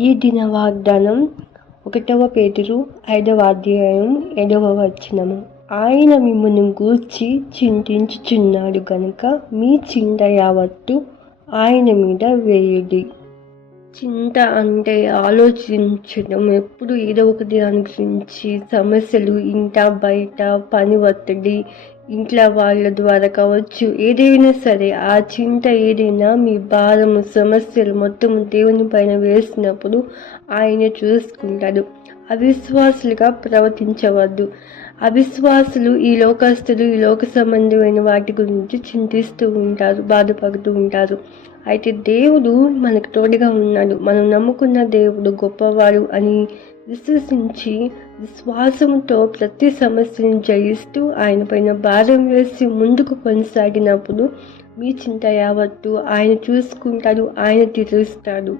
ఈ దిన వాగ్దానం 1 పేతురు 5వ అధ్యాయం 7వ వచనము. ఆయన మిమ్మును గూర్చి చింతించుచున్నాడు గనుక మీ చింత యావత్తు ఆయన మీద వేయుడి. చింత అంటే ఆలోచించడం, ఎప్పుడు ఏదో ఒకటి దాని గురించి సమస్యలు, ఇంట బయట పని ఒత్తిడి, ఇంట్లో వాళ్ళ ద్వారా కావచ్చు, ఏదైనా సరే ఆ చింత ఏదైనా మీ భారము సమస్యలు మొత్తం దేవుని పైన వేసినప్పుడు ఆయన చూసుకుంటాడు. అవిశ్వాసులుగా ప్రవర్తించవద్దు. అవిశ్వాసులు ఈ లోకస్తులు ఈ లోక సంబంధమైన వాటి గురించి చింతిస్తూ ఉంటారు, బాధపడుతూ ఉంటారు. అయితే దేవుడు మనకు తోడుగా ఉన్నాడు, మనం నమ్ముకున్న దేవుడు గొప్పవాడు అని విశ్వసించి విశ్వాసంతో ప్రతి సమస్యను జయిస్తూ ఆయన పైన భారం వేసి ముందుకు కొనసాగినప్పుడు మీ చింత యావత్తు ఆయన చూసుకుంటాడు, ఆయన తీరుస్తాడు.